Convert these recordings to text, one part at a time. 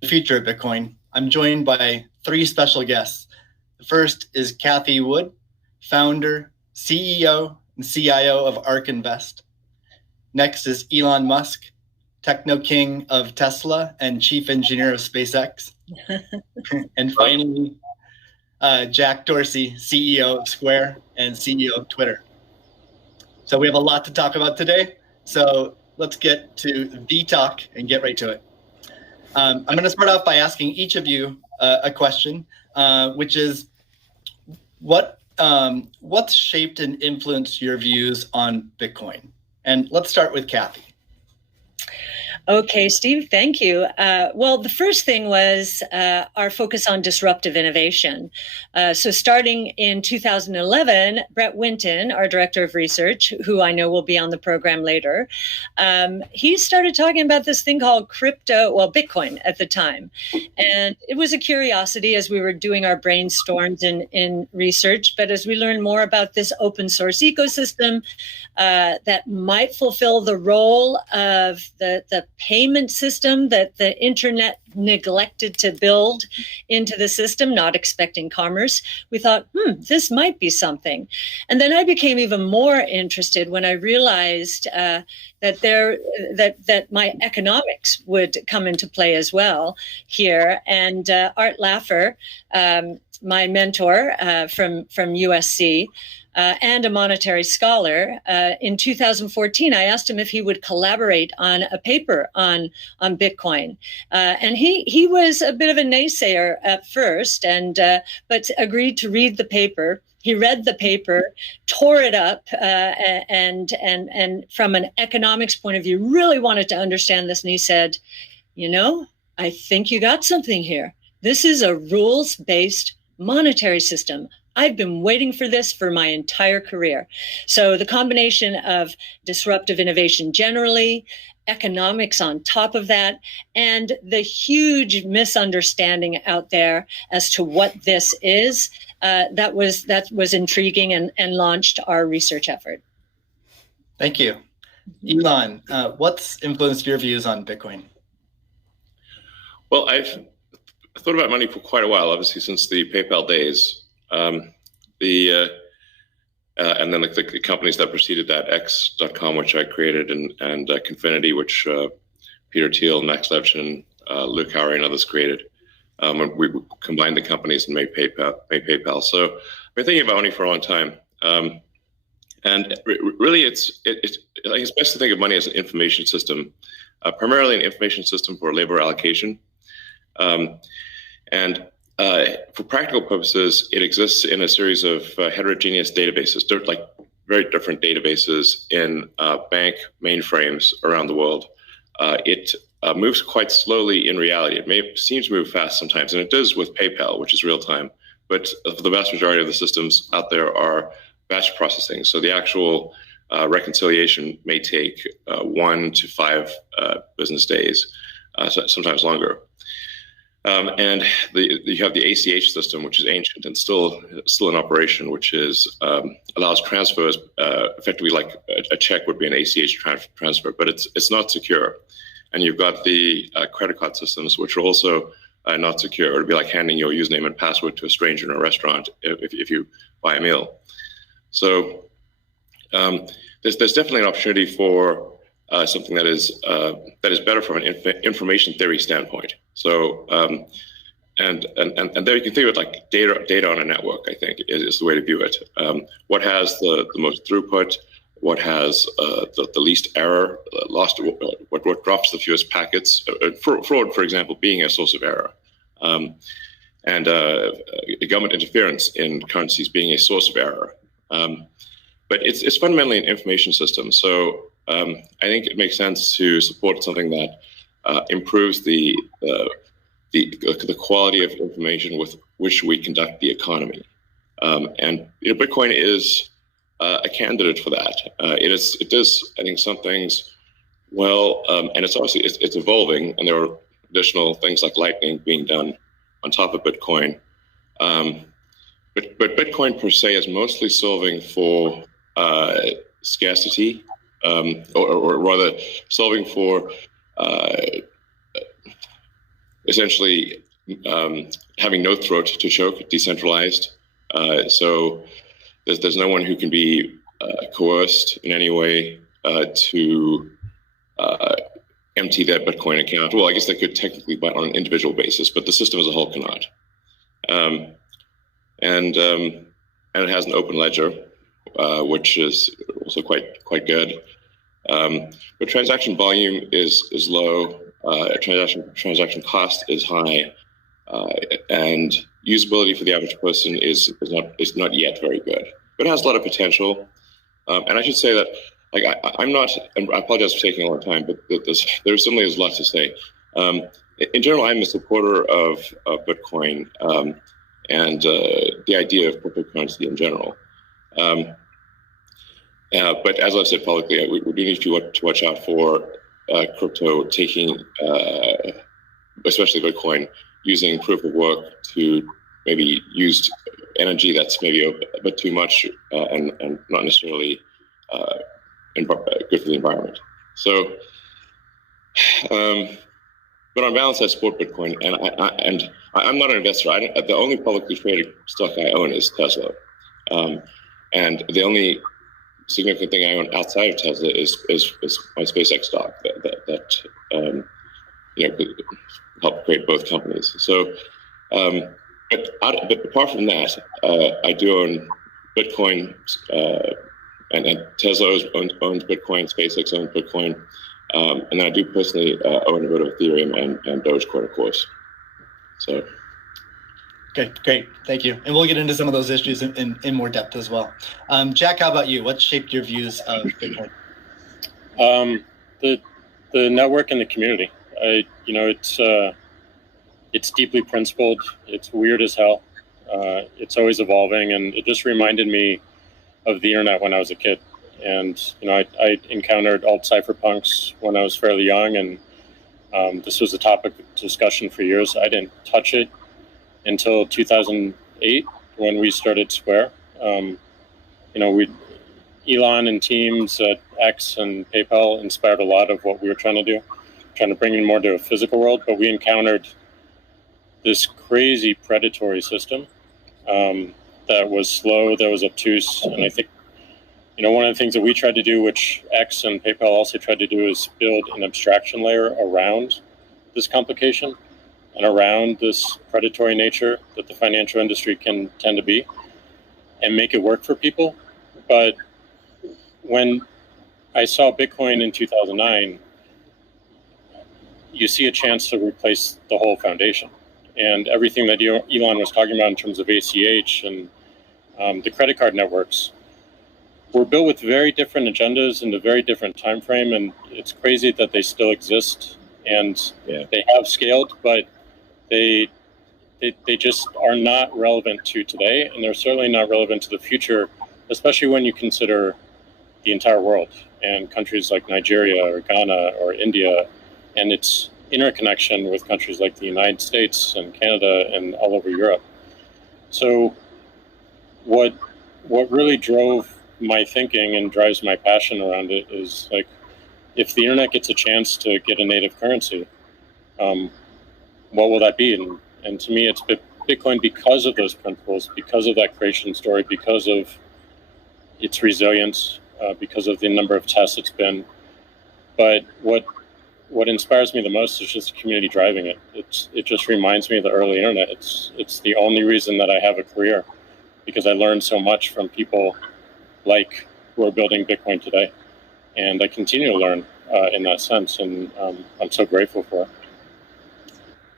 the future of Bitcoin, I'm joined by three special guests. The first is Cathy Wood, founder, CEO, and CIO of ARK Invest. Next is Elon Musk, techno king of Tesla and chief engineer of SpaceX. And finally, Jack Dorsey, CEO of Square and CEO of Twitter. So we have a lot to talk about today. So let's get to the talk and get right to it. I'm going to start off by asking each of you a question, which is, what's shaped and influenced your views on Bitcoin? And let's start with Cathy. Okay, Steve, thank you. Well, the first thing was our focus on disruptive innovation. So starting in 2011, Brett Winton, our director of research, who I know will be on the program later, he started talking about this thing called Bitcoin at the time. And it was a curiosity as we were doing our brainstorms in research. But as we learned more about this open source ecosystem that might fulfill the role of the payment system that the internet neglected to build into the system, not expecting commerce, we thought, this might be something. And then I became even more interested when I realized that my economics would come into play as well here. And Art Laffer, my mentor from USC, and a monetary scholar, in 2014, I asked him if he would collaborate on a paper on Bitcoin. And he was a bit of a naysayer at first, but agreed to read the paper. He read the paper, tore it up, and from an economics point of view, really wanted to understand this. And he said, I think you got something here. This is a rules-based monetary system. I've been waiting for this for my entire career. So the combination of disruptive innovation generally, economics on top of that, and the huge misunderstanding out there as to what this is, that was intriguing and launched our research effort. Thank you. Elon, what's influenced your views on Bitcoin? Well, I've thought about money for quite a while, obviously since the PayPal days. And then the companies that preceded that, X.com, which I created, and Confinity, which Peter Thiel, Max Levchin, Luke Howry, and others created. And we combined the companies and made PayPal. So I've been thinking about money for a long time. And really, it's best to think of money as an information system, primarily an information system for labor allocation. For practical purposes, it exists in a series of heterogeneous databases, like very different databases in bank mainframes around the world. It moves quite slowly in reality. It may seem to move fast sometimes, and it does with PayPal, which is real time. But the vast majority of the systems out there are batch processing. So the actual reconciliation may take 1 to 5 business days, sometimes longer. And you have the ACH system, which is ancient and still in operation, which allows transfers effectively like a check would be an ACH transfer, but it's not secure. And you've got the credit card systems, which are also not secure. It would be like handing your username and password to a stranger in a restaurant if you buy a meal. So there's definitely an opportunity for something that is better from an information theory standpoint. So and there you can think of it like data on a network, I think is the way to view it. What has the most throughput? What has the least error? What drops the fewest packets? Fraud, for example, being a source of error. And government interference in currencies being a source of error. But it's fundamentally an information system. So I think it makes sense to support something that improves the quality of information with which we conduct the economy. And Bitcoin is a candidate for that. It does, I think, some things well, and it's obviously it's evolving, and there are additional things like Lightning being done on top of Bitcoin. But Bitcoin per se is mostly solving for scarcity, or rather solving for essentially having no throat to choke, decentralized. So there's no one who can be coerced in any way to empty their Bitcoin account. Well, I guess they could technically, but on an individual basis, but the system as a whole cannot. And it has an open ledger, which is also quite good. But transaction volume is low. Transaction cost is high, and usability for the average person is not yet very good. But it has a lot of potential. And I should say that, like, I'm not, and I apologize for taking a long time, but there certainly is a lot to say. In general, I'm a supporter of Bitcoin and the idea of cryptocurrency in general. But as I've said publicly, we do need to watch out for crypto taking, especially Bitcoin, using proof of work to maybe use energy that's maybe a bit too much and not necessarily good for the environment. So, but on balance, I support Bitcoin, and I'm not an investor. The only publicly traded stock I own is Tesla, and the only significant thing I own outside of Tesla is my SpaceX stock that could help create both companies. So, but apart from that, I do own Bitcoin, and Tesla owns Bitcoin, SpaceX owns Bitcoin, and then I do personally own a bit of Ethereum and Dogecoin, of course. So. Okay, great. Thank you. And we'll get into some of those issues in more depth as well. Jack, how about you? What shaped your views of Bitcoin? The network and the community. It's deeply principled. It's weird as hell. It's always evolving, and it just reminded me of the internet when I was a kid. And I encountered alt cypherpunks when I was fairly young, and this was a topic of discussion for years. I didn't touch it until 2008 when we started Square. Elon and teams at X and PayPal inspired a lot of what we were trying to do, trying to bring in more to a physical world. But we encountered this crazy predatory system that was slow, that was obtuse. And I think, one of the things that we tried to do, which X and PayPal also tried to do, is build an abstraction layer around this complication and around this predatory nature that the financial industry can tend to be, and make it work for people. But when I saw Bitcoin in 2009, you see a chance to replace the whole foundation. And everything that Elon was talking about in terms of ACH and the credit card networks were built with very different agendas in a very different time frame. And it's crazy that they still exist, and they have scaled, but they just are not relevant to today, and they're certainly not relevant to the future, especially when you consider the entire world and countries like Nigeria or Ghana or India, and its interconnection with countries like the United States and Canada and all over Europe. So what really drove my thinking and drives my passion around it is, like, if the internet gets a chance to get a native currency, what will that be? And to me, it's Bitcoin because of those principles, because of that creation story, because of its resilience, because of the number of tests it's been. But what inspires me the most is just the community driving it. It just reminds me of the early internet. It's the only reason that I have a career, because I learned so much from people like who are building Bitcoin today, and I continue to learn in that sense, and I'm so grateful for it.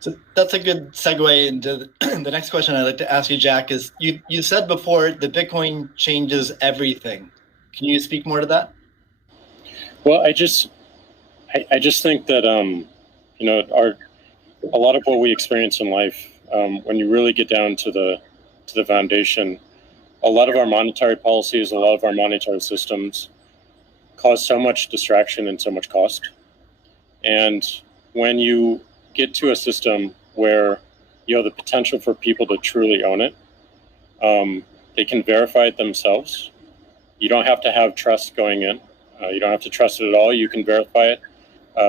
So that's a good segue into the next question I'd like to ask you, Jack, is you said before that Bitcoin changes everything. Can you speak more to that? Well, I just think that, a lot of what we experience in life, when you really get down to the foundation, a lot of our monetary policies, a lot of our monetary systems cause so much distraction and so much cost. And when you get to a system where you have the potential for people to truly own it, they can verify it themselves. You don't have to have trust going in. You don't have to trust it at all. You can verify it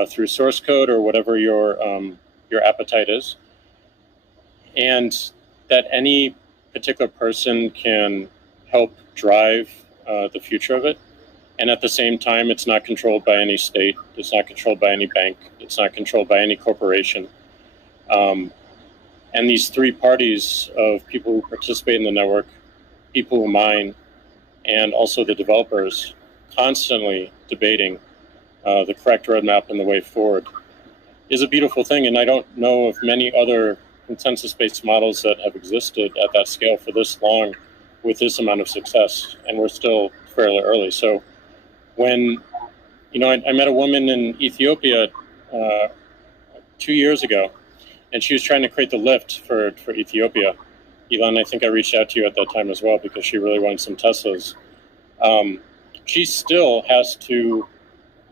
through source code or whatever your your appetite is, and that any particular person can help drive the future of it. And at the same time, it's not controlled by any state. It's not controlled by any bank. It's not controlled by any corporation. And these three parties of people who participate in the network, people who mine, and also the developers, constantly debating the correct roadmap and the way forward, is a beautiful thing. And I don't know of many other consensus-based models that have existed at that scale for this long with this amount of success. And we're still fairly early. So when, I met a woman in Ethiopia 2 years ago, and she was trying to create the lift for Ethiopia. Elon, I think I reached out to you at that time as well because she really wanted some Teslas. She still has to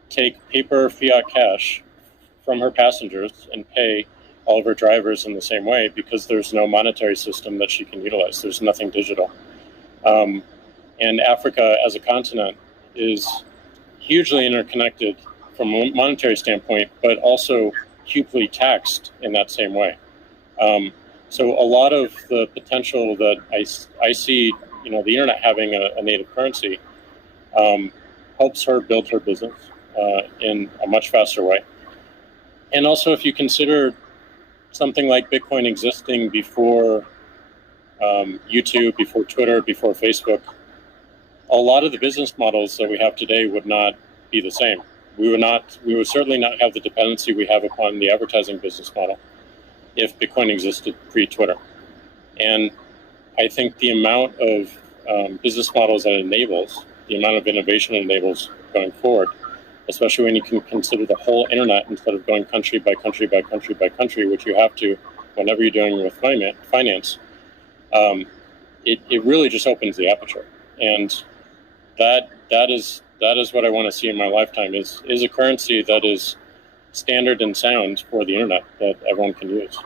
take paper fiat cash from her passengers and pay all of her drivers in the same way because there's no monetary system that she can utilize. There's nothing digital. And Africa as a continent is hugely interconnected from a monetary standpoint, but also hugely taxed in that same way. So a lot of the potential that I see, the internet having a native currency helps her build her business in a much faster way. And also, if you consider something like Bitcoin existing before YouTube, before Twitter, before Facebook, a lot of the business models that we have today would not be the same. We would certainly not have the dependency we have upon the advertising business model if Bitcoin existed pre-Twitter. And I think the amount of business models that it enables, the amount of innovation it enables going forward, especially when you can consider the whole internet instead of going country by country by country by country, which you have to whenever you're doing with finance, it really just opens the aperture. And that is what I want to see in my lifetime is a currency that is standard and sound for the internet that everyone can use.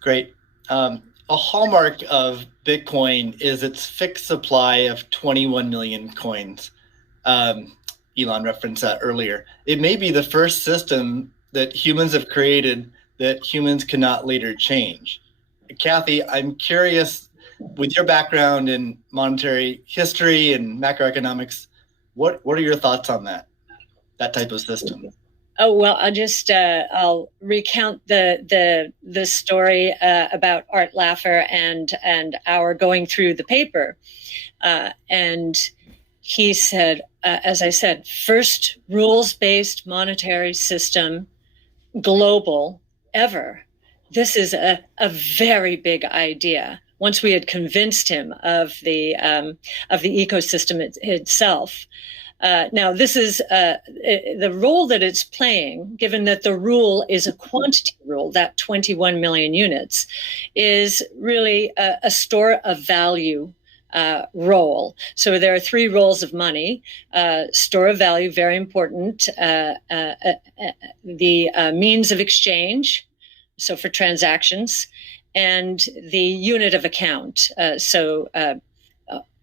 Great. A hallmark of Bitcoin is its fixed supply of 21 million coins. Elon referenced that earlier. It may be the first system that humans have created that humans cannot later change. Cathy, I'm curious, with your background in monetary history and macroeconomics, what are your thoughts on that type of system? Oh, well, I'll recount the story about Art Laffer and our going through the paper. And he said, as I said, first rules-based monetary system, global, ever. This is a very big idea. Once we had convinced him of the ecosystem itself. Now, this is the role that it's playing, given that the rule is a quantity rule, that 21 million units, is really a store of value role. So there are three roles of money. Store of value, very important. The means of exchange, so for transactions, and the unit of account. So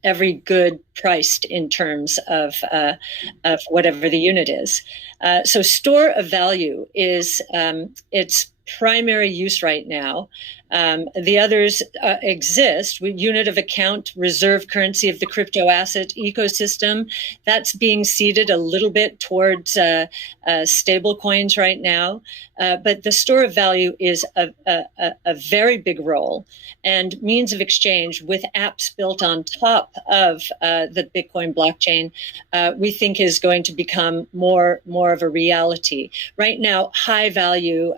every good priced in terms of whatever the unit is. So store of value is its primary use right now. The others exist. Unit of account, reserve currency of the crypto asset ecosystem. That's being seeded a little bit towards stable coins right now. But the store of value is a very big role, and means of exchange with apps built on top of the Bitcoin blockchain, we think is going to become more of a reality. Right now, high value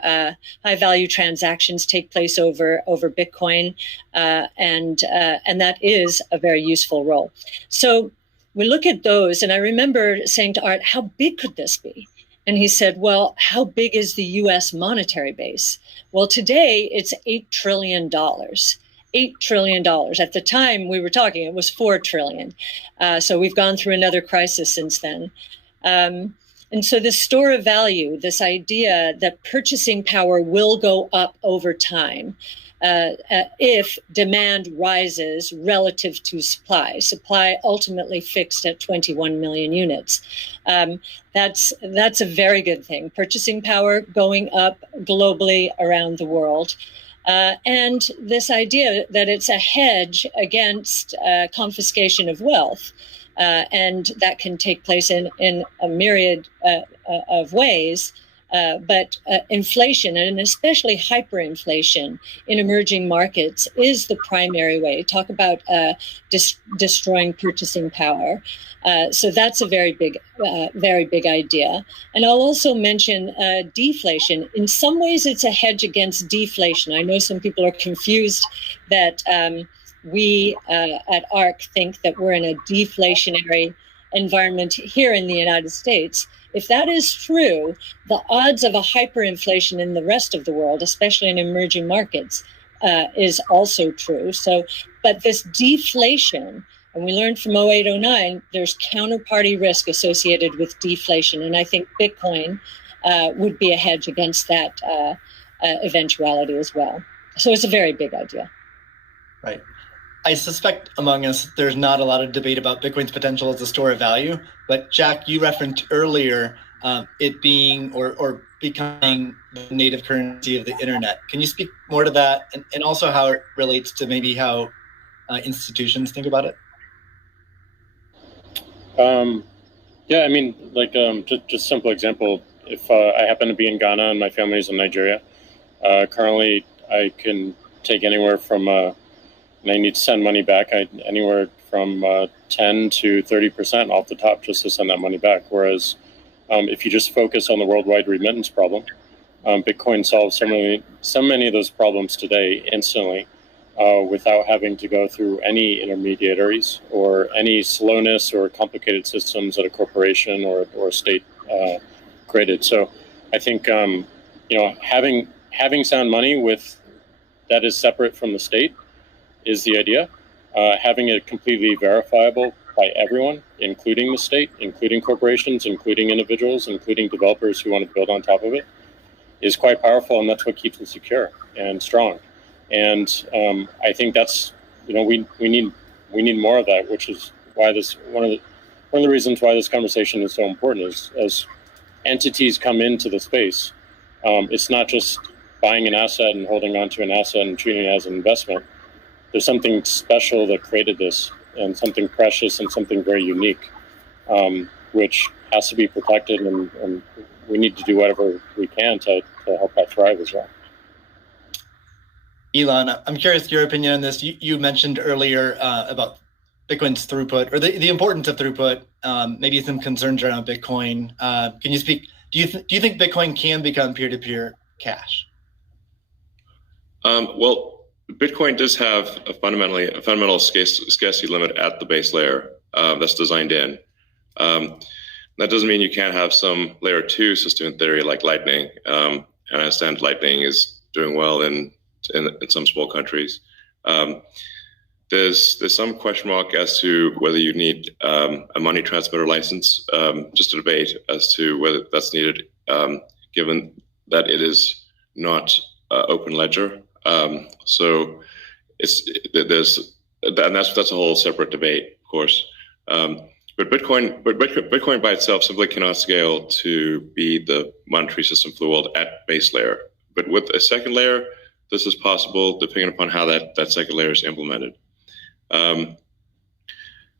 transactions take place over Bitcoin, and that is a very useful role. So we look at those, and I remember saying to Art, how big could this be? And he said, well, how big is the U.S. monetary base? Well, today it's $8 trillion. $8 trillion. At the time we were talking, it was $4 trillion. So we've gone through another crisis since then. And so this store of value, this idea that purchasing power will go up over time, if demand rises relative to supply. Supply ultimately fixed at 21 million units. That's a very good thing. Purchasing power going up globally around the world. And this idea that it's a hedge against confiscation of wealth. And that can take place in a myriad of ways. But inflation, and especially hyperinflation in emerging markets, is the primary way. Talk about destroying purchasing power. So that's a very big idea. And I'll also mention deflation. In some ways, it's a hedge against deflation. I know some people are confused that we at ARK think that we're in a deflationary environment here in the United States. If that is true, the odds of a hyperinflation in the rest of the world, especially in emerging markets, is also true. So, but this deflation, and we learned from 0809, there's counterparty risk associated with deflation. And I think Bitcoin would be a hedge against that eventuality as well. So it's a very big idea. Right. I suspect among us, there's not a lot of debate about Bitcoin's potential as a store of value. But Jack, you referenced earlier it being or becoming the native currency of the internet. Can you speak more to that and also how it relates to maybe how institutions think about it? Yeah, I mean, like just simple example. If I happen to be in Ghana and my family's in Nigeria, currently I can take anywhere from and I need to send money back, anywhere from 10 to 30% off the top just to send that money back. Whereas if you just focus on the worldwide remittance problem, Bitcoin solves so many of those problems today instantly without having to go through any intermediaries or any slowness or complicated systems that a corporation or a state created. So I think having sound money that is separate from the state is the idea. Having it completely verifiable by everyone, including the state, including corporations, including individuals, including developers who want to build on top of it, is quite powerful, and that's what keeps it secure and strong. And I think that's we need more of that, which is why this one of the reasons why this conversation is so important is as entities come into the space, it's not just buying an asset and holding on to an asset and treating it as an investment. There's something special that created this, and something precious and something very unique, which has to be protected, and we need to do whatever we can to help that thrive as well. Elon, I'm curious your opinion on this. You mentioned earlier about Bitcoin's throughput, or the importance of throughput, maybe some concerns around Bitcoin. Can you speak? Do you think Bitcoin can become peer-to-peer cash? Well, Bitcoin does have a fundamental scarcity limit at the base layer that's designed in. That doesn't mean you can't have some layer 2 system in theory like Lightning. And I understand Lightning is doing well in some small countries. There's some question mark as to whether you need a money transmitter license. Just a debate as to whether that's needed, given that it is not open ledger. So that's a whole separate debate, of course. But Bitcoin by itself simply cannot scale to be the monetary system for the world at base layer. But with a second layer, this is possible depending upon how that second layer is implemented.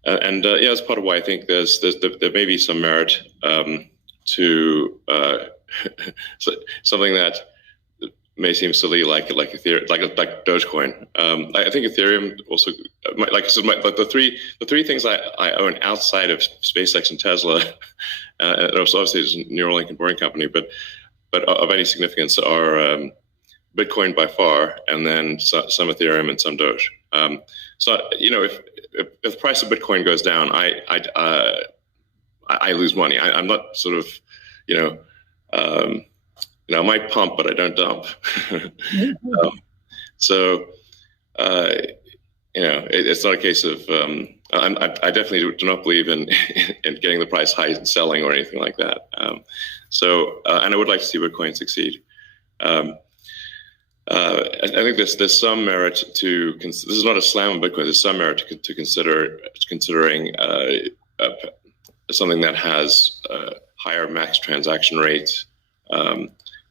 That's part of why I think there may be some merit to something that may seem silly, like Ethereum, like Dogecoin. I think Ethereum also, like I said, the three things I own outside of SpaceX and Tesla, and obviously it's a Neuralink and Boring Company, but of any significance are Bitcoin by far, and then some Ethereum and some Doge. So if the price of Bitcoin goes down, I lose money. I'm not sort of I might pump, but I don't dump. It's not a case of. I definitely do not believe in getting the price high and selling or anything like that. And I would like to see Bitcoin succeed. I think there's some merit to this is not a slam on Bitcoin. There's some merit to considering something that has higher max transaction rate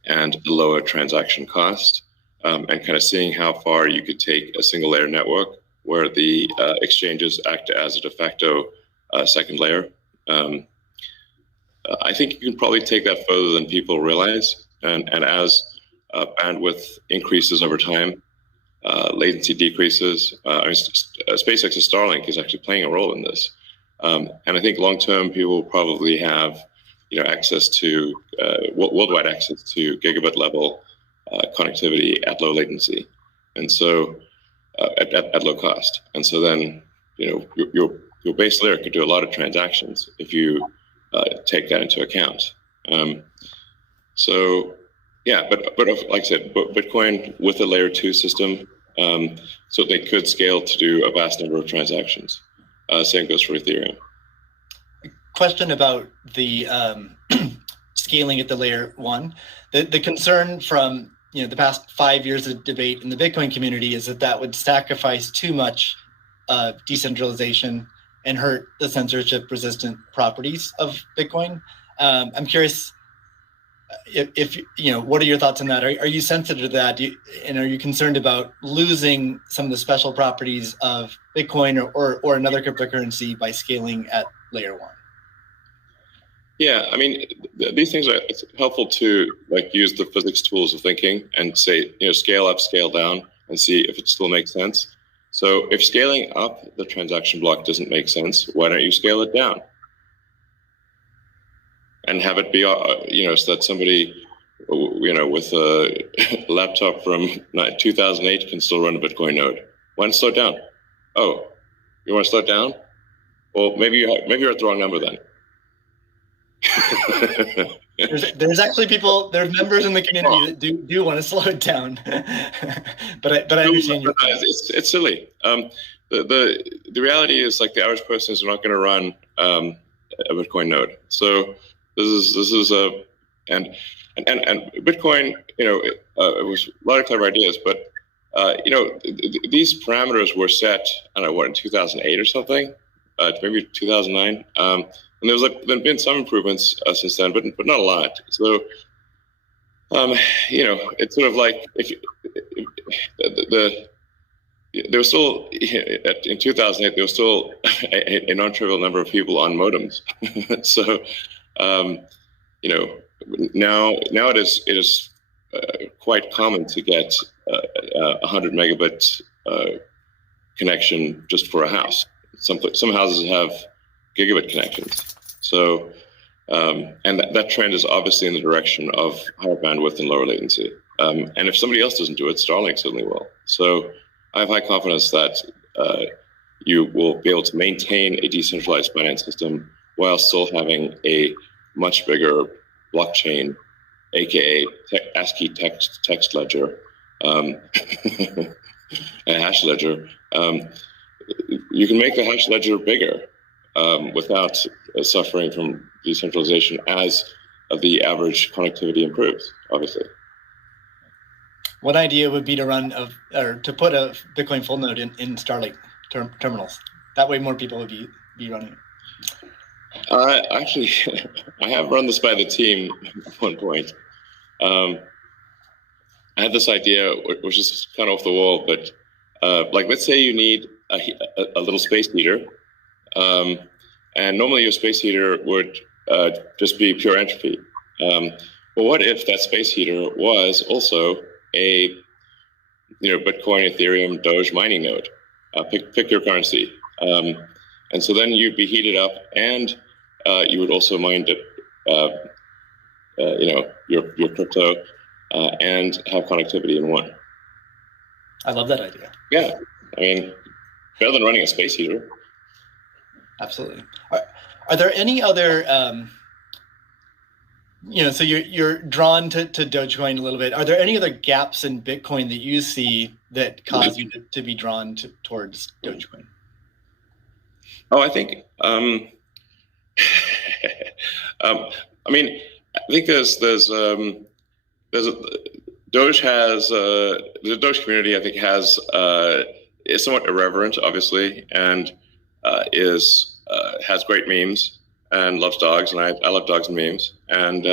and a lower transaction cost, and kind of seeing how far you could take a single layer network where the exchanges act as a de facto second layer. I think you can probably take that further than people realize, and as bandwidth increases over time, latency decreases. SpaceX's Starlink is actually playing a role in this, and I think long term people will probably have access to worldwide access to gigabit level connectivity at low latency, and so at low cost. And so then your base layer could do a lot of transactions if you take that into account. So yeah, but like I said, Bitcoin with a layer 2 system, so they could scale to do a vast number of transactions. Same goes for Ethereum. Question about the scaling at the layer 1. The concern from the past 5 years of debate in the Bitcoin community is that would sacrifice too much decentralization and hurt the censorship-resistant properties of Bitcoin. I'm curious if what are your thoughts on that? Are you sensitive to that? And are you concerned about losing some of the special properties of Bitcoin or another cryptocurrency by scaling at layer 1? Yeah, I mean, these things it's helpful to use the physics tools of thinking and say, scale up, scale down, and see if it still makes sense. So if scaling up the transaction block doesn't make sense, why don't you scale it down? And have it be, so that somebody, with a laptop from 2008 can still run a Bitcoin node. Why not slow it down? Oh, you want to slow it down? Well, maybe you're at the wrong number then. there's actually there's members in the community that do want to slow it down, but I understand your point. It's silly. The reality is the average person is not going to run a Bitcoin node. So this is and Bitcoin. It was a lot of clever ideas, but these parameters were set. I don't know in 2008 or something, maybe 2009. And there's been some improvements since then, but not a lot. So, it's sort of there was still in 2008 there was still a non-trivial number of people on modems. So, now it is quite common to get 100 megabit connection just for a house. Some houses have gigabit connections. So, and that trend is obviously in the direction of higher bandwidth and lower latency. And if somebody else doesn't do it, Starlink certainly will. So I have high confidence that you will be able to maintain a decentralized finance system while still having a much bigger blockchain, aka ASCII text ledger, a hash ledger. You can make the hash ledger bigger without suffering from decentralization as the average connectivity improves, obviously. One idea would be to put a Bitcoin full node in Starlink terminals. That way more people would be running it. Actually, I have run this by the team at one point. I had this idea, which is kind of off the wall, but let's say you need a little space heater. And normally your space heater would just be pure entropy. But what if that space heater was also a Bitcoin, Ethereum, Doge mining node? Pick your currency. And so then you'd be heated up, and you would also mine your crypto and have connectivity in one. I love that idea. Yeah, I mean, better than running a space heater. Absolutely. Are there any other, so you're drawn to Dogecoin a little bit. Are there any other gaps in Bitcoin that you see that cause you to be drawn towards Dogecoin? Oh, I think, I think there's Doge has the Doge community, I think, is somewhat irreverent, obviously, and has great memes and loves dogs, and I love dogs and memes, and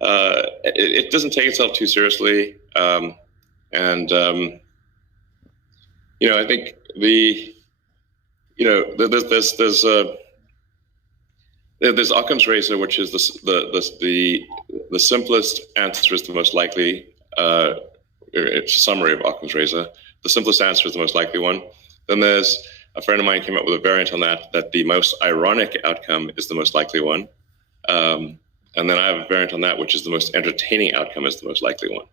it doesn't take itself too seriously, and I think there's Occam's razor, which is the simplest answer is the most likely. It's a summary of Occam's razor. The simplest answer is the most likely one. Then there's a friend of mine came up with a variant on that the most ironic outcome is the most likely one. And then I have a variant on that, which is the most entertaining outcome is the most likely one.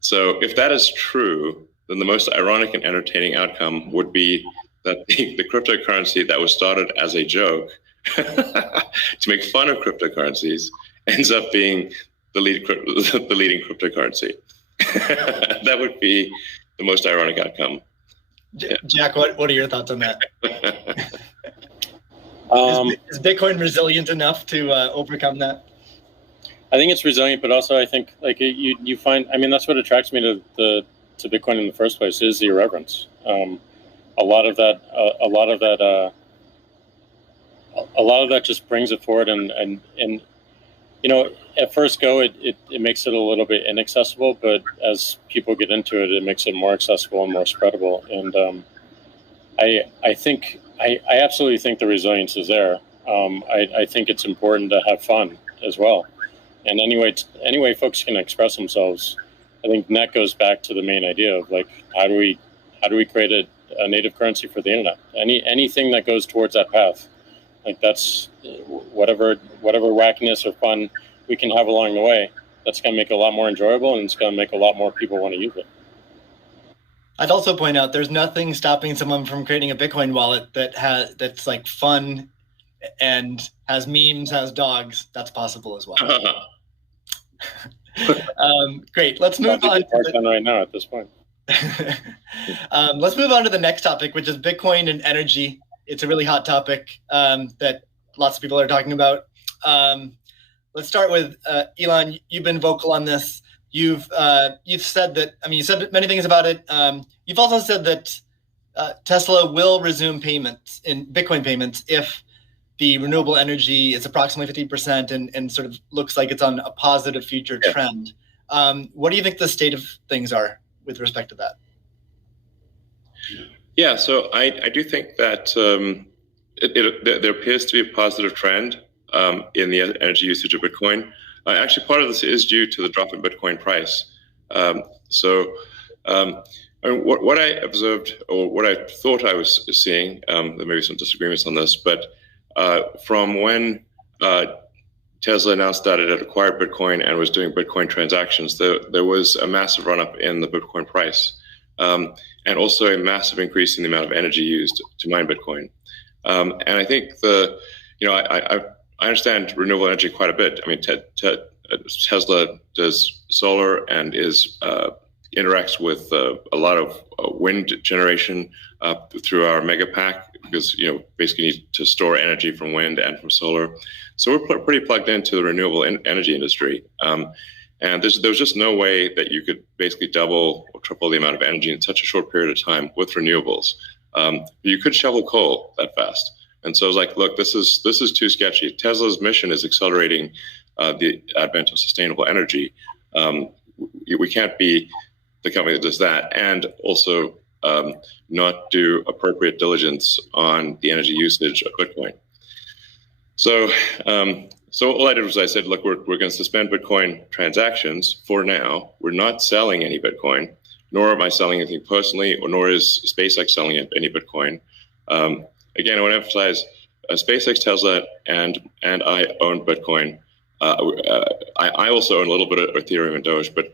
So if that is true, then the most ironic and entertaining outcome would be that the cryptocurrency that was started as a joke to make fun of cryptocurrencies ends up being the leading cryptocurrency. That would be the most ironic outcome. Jack, what are your thoughts on that? Is Bitcoin resilient enough to overcome that? I think it's resilient, but also I think like you find, I mean, that's what attracts me to Bitcoin in the first place is the irreverence. A lot of that just brings it forward, and at first go it makes it a little bit inaccessible, but as people get into it, it makes it more accessible and more spreadable. And I absolutely think the resilience is there. I think it's important to have fun as well. And anyway, folks can express themselves. I think that goes back to the main idea of like how do we create a native currency for the internet? Anything that goes towards that path, like that's whatever wackiness or fun we can have along the way. That's going to make it a lot more enjoyable, and it's going to make a lot more people want to use it. I'd also point out there's nothing stopping someone from creating a Bitcoin wallet that's like fun and has memes, has dogs. That's possible as well. Great. Let's move on. Right now at this point. Let's move on to the next topic, which is Bitcoin and energy. It's a really hot topic that lots of people are talking about. Let's start with Elon. You've been vocal on this. You've said that. I mean, you said many things about it. You've also said that Tesla will resume payments in Bitcoin payments if the renewable energy is approximately 50% and sort of looks like it's on a positive future trend. What do you think the state of things are with respect to that? Yeah, so I do think that there appears to be a positive trend in the energy usage of Bitcoin. Actually, part of this is due to the drop in Bitcoin price. What I observed, or what I thought I was seeing, there may be some disagreements on this, but from when Tesla announced that it had acquired Bitcoin and was doing Bitcoin transactions, there was a massive run-up in the Bitcoin price, and also a massive increase in the amount of energy used to mine Bitcoin. And I think I understand renewable energy quite a bit. I mean, Tesla does solar and interacts with a lot of wind generation through our mega pack, because basically need to store energy from wind and from solar. So we're pretty plugged into the renewable energy industry. And there's just no way that you could basically double or triple the amount of energy in such a short period of time with renewables. You could shovel coal that fast. And so I was like, look, this is too sketchy. Tesla's mission is accelerating the advent of sustainable energy. We can't be the company that does that and also not do appropriate diligence on the energy usage of Bitcoin. So all I did was I said, look, we're going to suspend Bitcoin transactions for now. We're not selling any Bitcoin, nor am I selling anything personally, or nor is SpaceX selling any Bitcoin. Again, I want to emphasize SpaceX, Tesla, and I own Bitcoin. I also own a little bit of Ethereum and Doge, but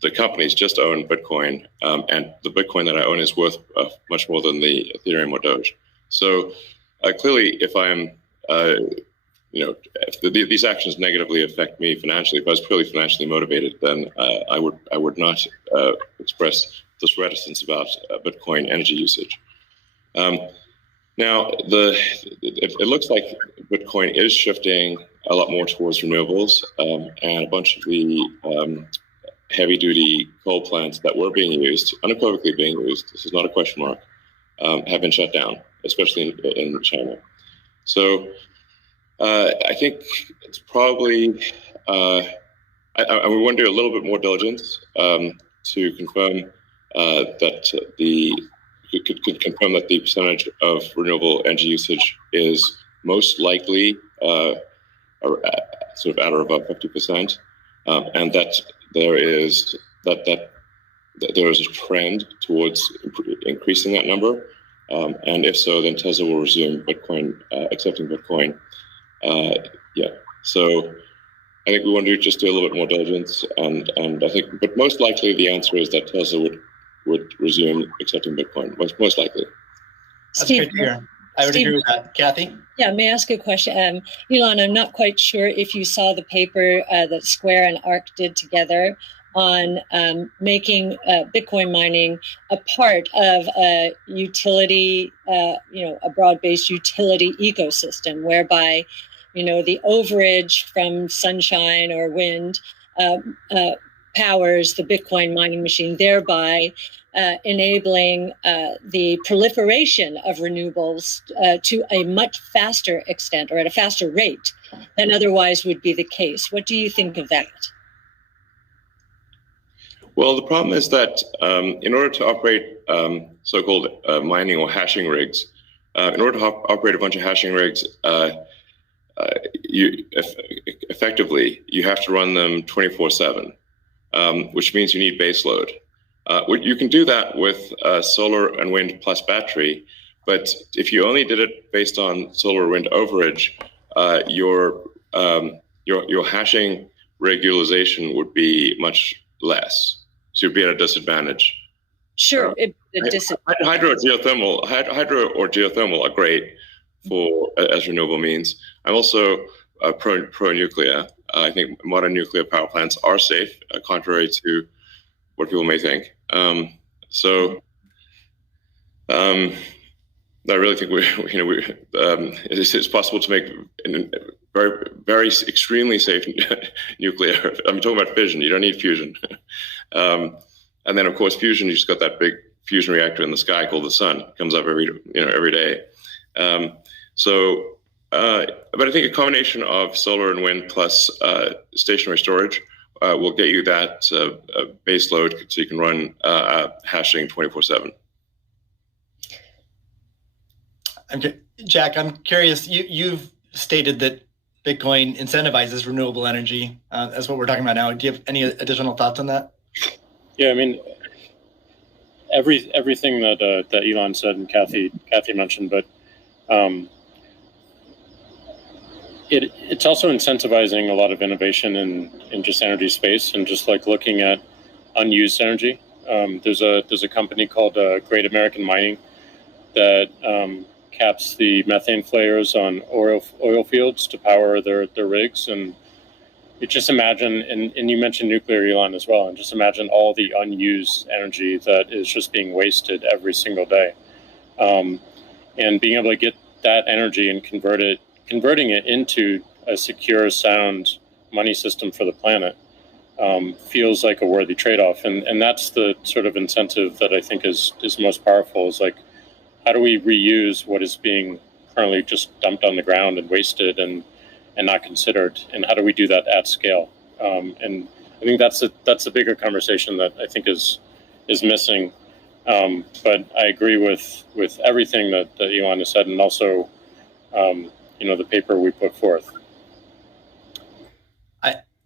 the companies just own Bitcoin, and the Bitcoin that I own is worth much more than the Ethereum or Doge. So clearly, if I'm, if these actions negatively affect me financially, if I was purely financially motivated, then I would not express this reticence about Bitcoin energy usage. Now, it looks like Bitcoin is shifting a lot more towards renewables, and a bunch of the heavy-duty coal plants that were being used, unequivocally being used, this is not a question mark, have been shut down, especially in China. So I think it's probably, we want to do a little bit more diligence to confirm could confirm that the percentage of renewable energy usage is most likely sort of at or above 50%, and that there is there is a trend towards increasing that number, and if so, then Tesla will resume Bitcoin, accepting Bitcoin. So I think we want to just do a little bit more diligence, and I think, but most likely the answer is that Tesla would resume accepting Bitcoin, most likely. That's Steve, great to hear. I would agree with that. Kathy? Yeah, may I ask a question? Elon, I'm not quite sure if you saw the paper that Square and ARK did together on making Bitcoin mining a part of a utility, a broad-based utility ecosystem, whereby, the overage from sunshine or wind powers the Bitcoin mining machine, thereby enabling the proliferation of renewables to a much faster extent or at a faster rate than otherwise would be the case. What do you think of that? Well, the problem is that in order to operate so-called mining or hashing rigs, in order to operate a bunch of hashing rigs, effectively, you have to run them 24/7, which means you need base load. You can do that with solar and wind plus battery, but if you only did it based on solar or wind overage, your hashing rig utilization would be much less. So you'd be at a disadvantage. Sure, hydro or geothermal are great as renewable means. I'm also pro nuclear. I think modern nuclear power plants are safe, contrary to what people may think. I really think it's possible to make very, very extremely safe nuclear. I'm talking about fission. You don't need fusion. And then, of course, fusion. You just got that big fusion reactor in the sky called the sun. It comes up every day. But I think a combination of solar and wind plus stationary storage will get you that base load, so you can run hashing 24/7. Jack, I'm curious. You've stated that Bitcoin incentivizes renewable energy. That's what we're talking about now. Do you have any additional thoughts on that? Yeah, I mean, everything that Elon said and Cathy mentioned, but it's also incentivizing a lot of innovation in just energy space, and just like looking at unused energy. There's a company called Great American Mining that caps the methane flares on oil fields to power their rigs. And you just imagine, and you mentioned nuclear, Elon, as well, and just imagine all the unused energy that is just being wasted every single day. And being able to get that energy and converting it into a secure, sound money system for the planet feels like a worthy trade-off. And that's the sort of incentive that I think is most powerful, is like, how do we reuse what is being currently just dumped on the ground and wasted and not considered, and how do we do that at scale? And I think that's a bigger conversation that I think is missing. But I agree with everything that Elon has said, and also the paper we put forth.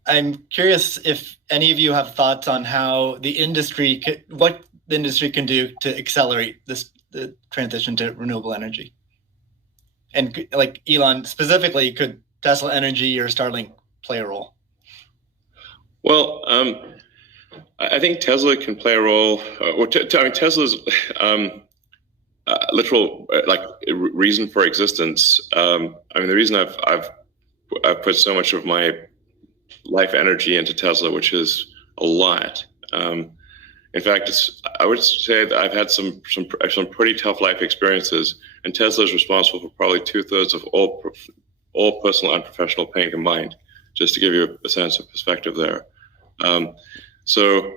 I'm curious if any of you have thoughts on how what the industry can do to accelerate the transition to renewable energy. And like Elon specifically, could Tesla Energy or Starlink play a role? Well, I think Tesla can play a role. Tesla's literal reason for existence. The reason I've put so much of my life energy into Tesla, which is a lot. In fact, I would say that I've had some pretty tough life experiences, and Tesla is responsible for probably 2/3 of all personal and professional pain combined. Just to give you a sense of perspective there. So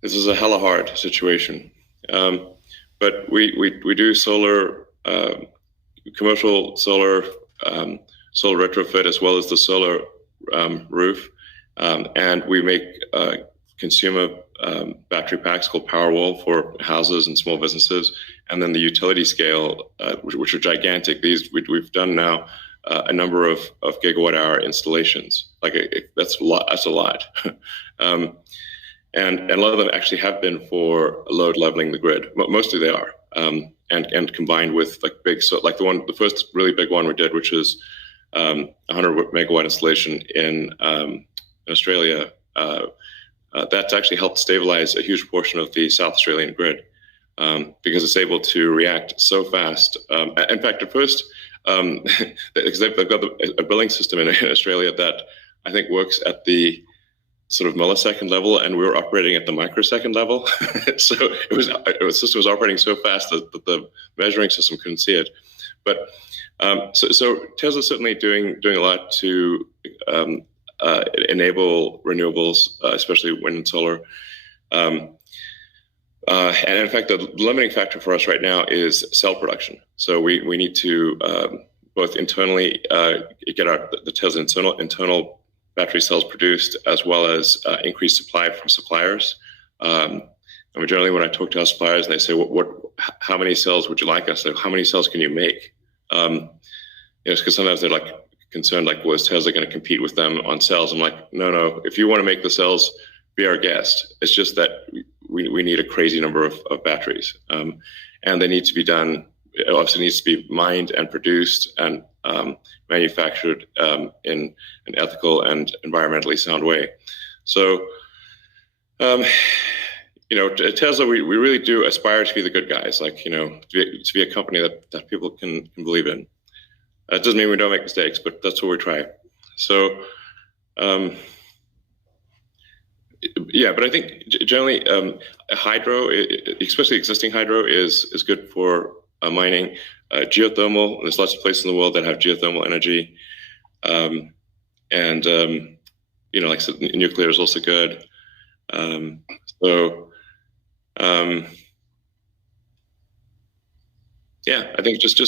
this is a hella hard situation. But we do solar, commercial solar, solar retrofit, as well as the solar roof. And we make consumer battery packs called Powerwall for houses and small businesses. And then the utility scale, which are gigantic. We've done now a number of gigawatt hour installations. That's a lot. That's a lot. And a lot of them actually have been for load leveling the grid. Mostly they are, and combined with the first really big one we did, which is 100 megawatt installation in Australia. That's actually helped stabilize a huge portion of the South Australian grid, because it's able to react so fast. In fact, at first, because they've got a billing system in Australia that I think works at the sort of millisecond level, and we were operating at the microsecond level. So the system was operating so fast that the measuring system couldn't see it. But so Tesla's certainly doing a lot to enable renewables, especially wind and solar. And in fact, the limiting factor for us right now is cell production. So we need to both internally get the Tesla internal battery cells produced, as well as increased supply from suppliers. Generally, when I talk to our suppliers, and they say, how many cells would you like us? How many cells can you make? Because sometimes they're concerned, well, is Tesla going to compete with them on cells? I'm like, no. If you want to make the cells, be our guest. It's just that we need a crazy number of batteries, and they need to be done. It obviously needs to be mined and produced and manufactured in an ethical and environmentally sound way. So, Tesla, we really do aspire to be the good guys, to be a company that people can believe in. That doesn't mean we don't make mistakes, but that's what we try. So, but I think generally hydro, especially existing hydro, is good for mining. Geothermal, there's lots of places in the world that have geothermal energy. Like I said, nuclear is also good. I think just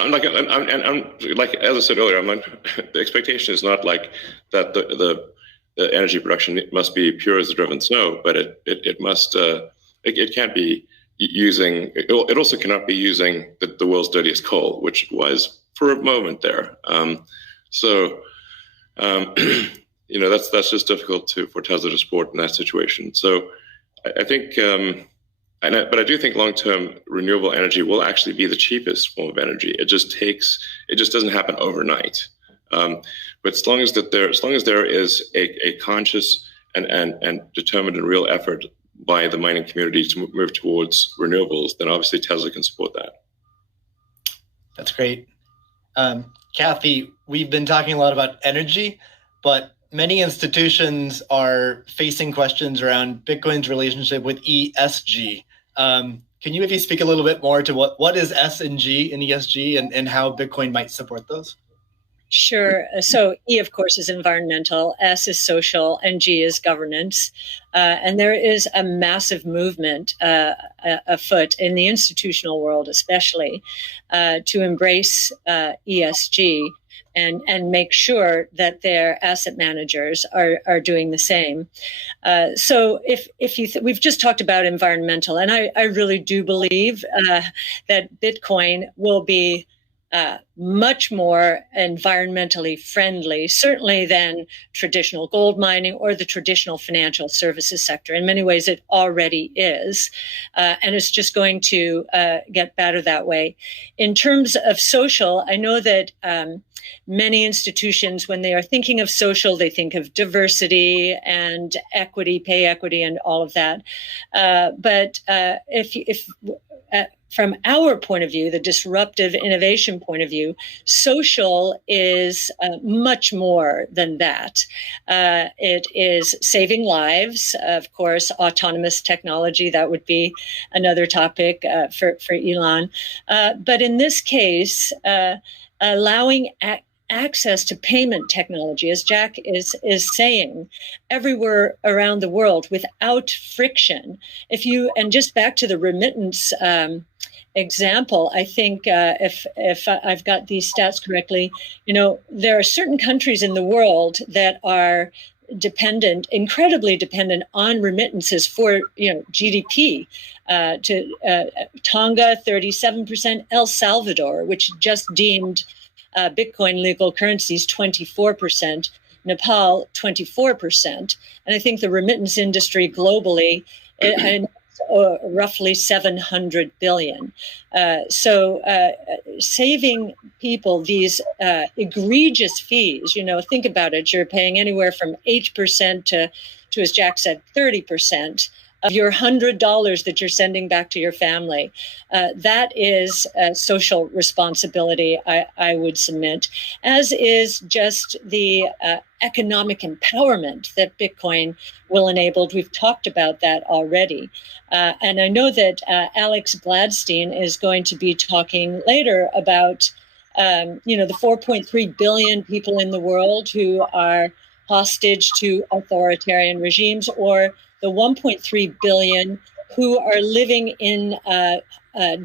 I'm like as I said earlier, the expectation is not that the energy production must be pure as the driven snow, but it must it can't be using. It also cannot be using the world's dirtiest coal, which it was for a moment there. That's just difficult for Tesla to support in that situation. So I think. But I do think long-term renewable energy will actually be the cheapest form of energy. It just doesn't happen overnight. But as long as there is a conscious and determined and real effort by the mining community to move towards renewables, then obviously Tesla can support that. That's great. Cathy, we've been talking a lot about energy, but many institutions are facing questions around Bitcoin's relationship with ESG. Can you maybe speak a little bit more to what is S and G in ESG and how Bitcoin might support those? Sure. So E, of course, is environmental, S is social, and G is governance. And there is a massive movement afoot in the institutional world, especially, to embrace ESG and make sure that their asset managers are doing the same. So if we've just talked about environmental, and I really do believe that Bitcoin will be much more environmentally friendly, certainly than traditional gold mining or the traditional financial services sector. In many ways, it already is, and it's just going to get better that way. In terms of social, I know that many institutions, when they are thinking of social, they think of diversity and equity, pay equity, and all of that. But if from our point of view, the disruptive innovation point of view, social is much more than that. It is saving lives, of course, autonomous technology, that would be another topic for Elon. But in this case, allowing access to payment technology, as Jack is saying, everywhere around the world without friction. And just back to the remittance example, I think if I've got these stats correctly, there are certain countries in the world that are incredibly dependent on remittances for GDP. To Tonga, 37%, El Salvador, which just deemed Bitcoin legal currencies, 24%, Nepal, 24%. And I think the remittance industry globally, roughly 700 billion. So saving people these egregious fees, think about it, you're paying anywhere from 8% to, as Jack said, 30% of your $100 that you're sending back to your family. That is social responsibility, I would submit, as is just the economic empowerment that Bitcoin will enable. We've talked about that already. And I know that Alex Gladstein is going to be talking later about, the 4.3 billion people in the world who are hostage to authoritarian regimes, or the 1.3 billion who are living in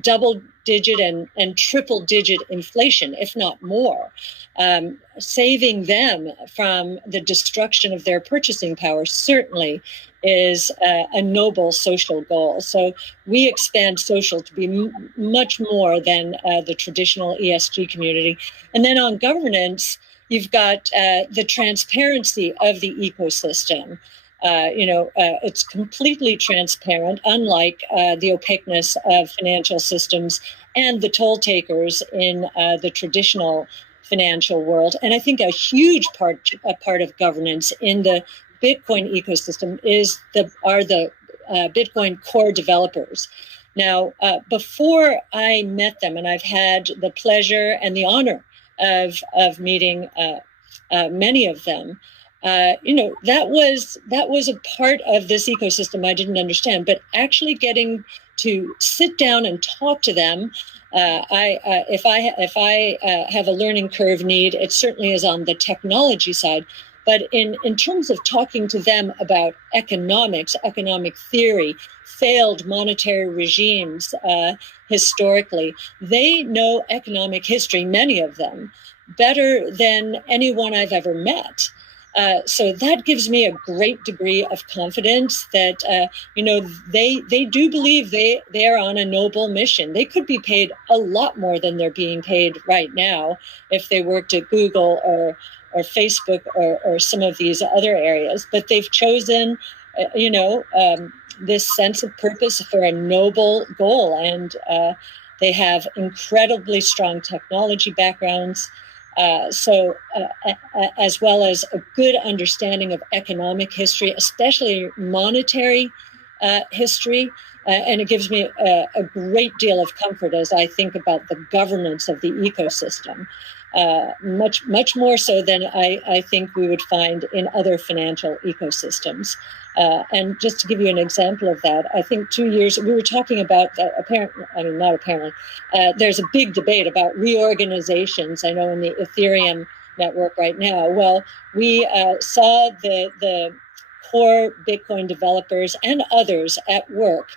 double-digit and triple-digit inflation, if not more. Saving them from the destruction of their purchasing power certainly is a noble social goal. So we expand social to be much more than the traditional ESG community. And then on governance, you've got the transparency of the ecosystem. It's completely transparent, unlike the opaqueness of financial systems and the toll takers in the traditional financial world. And I think a huge part of governance in the Bitcoin ecosystem are the Bitcoin core developers. Now, before I met them, and I've had the pleasure and the honor of meeting many of them, that was a part of this ecosystem I didn't understand. But actually getting to sit down and talk to them, if I have a learning curve need, it certainly is on the technology side. But in terms of talking to them about economics, economic theory, failed monetary regimes historically, they know economic history, many of them, better than anyone I've ever met. So that gives me a great degree of confidence that, they do believe they are on a noble mission. They could be paid a lot more than they're being paid right now if they worked at Google or Facebook or some of these other areas. But they've chosen, this sense of purpose for a noble goal. And they have incredibly strong technology backgrounds. As well as a good understanding of economic history, especially monetary history. And it gives me a great deal of comfort as I think about the governance of the ecosystem, much more so than I think we would find in other financial ecosystems. And just to give you an example of that, I think 2 years, we were talking about there's a big debate about reorganizations, I know, in the Ethereum network right now. Well, we saw the core Bitcoin developers and others at work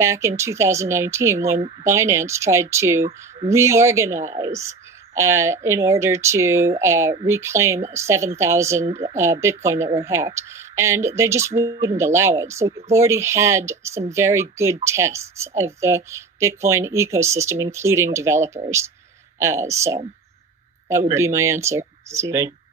back in 2019 when Binance tried to reorganize in order to reclaim 7,000 Bitcoin that were hacked. And they just wouldn't allow it. So we've already had some very good tests of the Bitcoin ecosystem, including developers. So that would be my answer.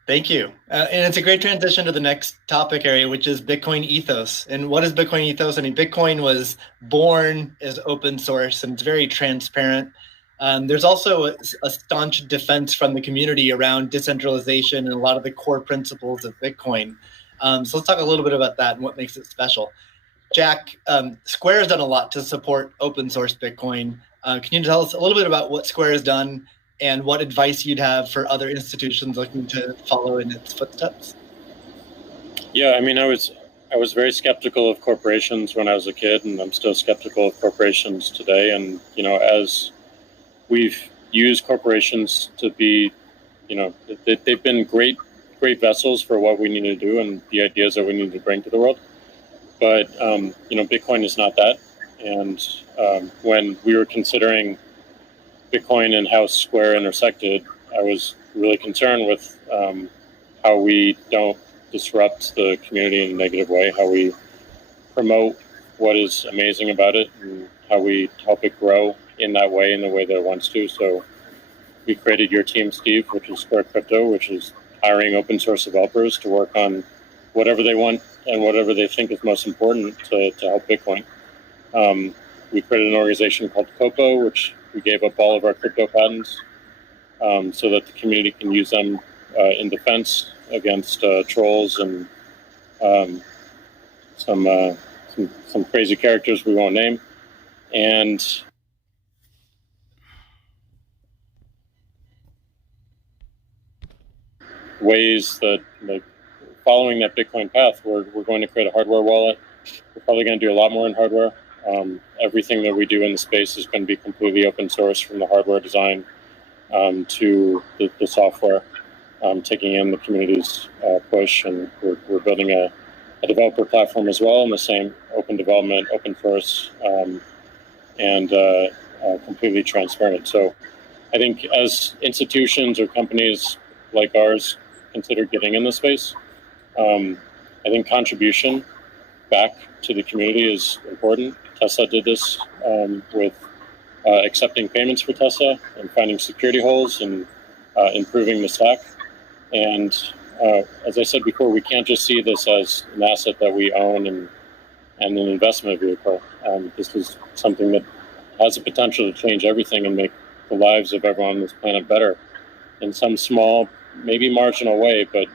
Thank you. And it's a great transition to the next topic area, which is Bitcoin ethos. And what is Bitcoin ethos? I mean, Bitcoin was born as open source and it's very transparent. There's also a staunch defense from the community around decentralization and a lot of the core principles of Bitcoin. So let's talk a little bit about that and what makes it special. Jack, Square has done a lot to support open source Bitcoin. Can you tell us a little bit about what Square has done and what advice you'd have for other institutions looking to follow in its footsteps? Yeah, I mean, I was very skeptical of corporations when I was a kid, and I'm still skeptical of corporations today. And, as we've used corporations to be they've been great vessels for what we need to do and the ideas that we need to bring to the world. But Bitcoin is not that. And when we were considering Bitcoin and how Square intersected, I was really concerned with how we don't disrupt the community in a negative way, how we promote what is amazing about it, and how we help it grow in that way, in the way that it wants to. So we created your team, Steve, which is Square Crypto, which is hiring open source developers to work on whatever they want and whatever they think is most important to help Bitcoin. We created an organization called Copo, which we gave up all of our crypto patents so that the community can use them in defense against trolls and some crazy characters we won't name. And ways that, like, following that Bitcoin path, we're going to create a hardware wallet. We're probably going to do a lot more in hardware. Everything that we do in the space is going to be completely open source, from the hardware design to the software, taking in the community's push. And we're building a developer platform as well, in the same open development, open source, and completely transparent. So I think as institutions or companies like ours consider getting in the space, I think contribution back to the community is important. Tesla did this with accepting payments for Tesla and finding security holes and improving the stack. And as I said before, we can't just see this as an asset that we own and an investment vehicle. This is something that has the potential to change everything and make the lives of everyone on this planet better in some small, maybe marginal way, but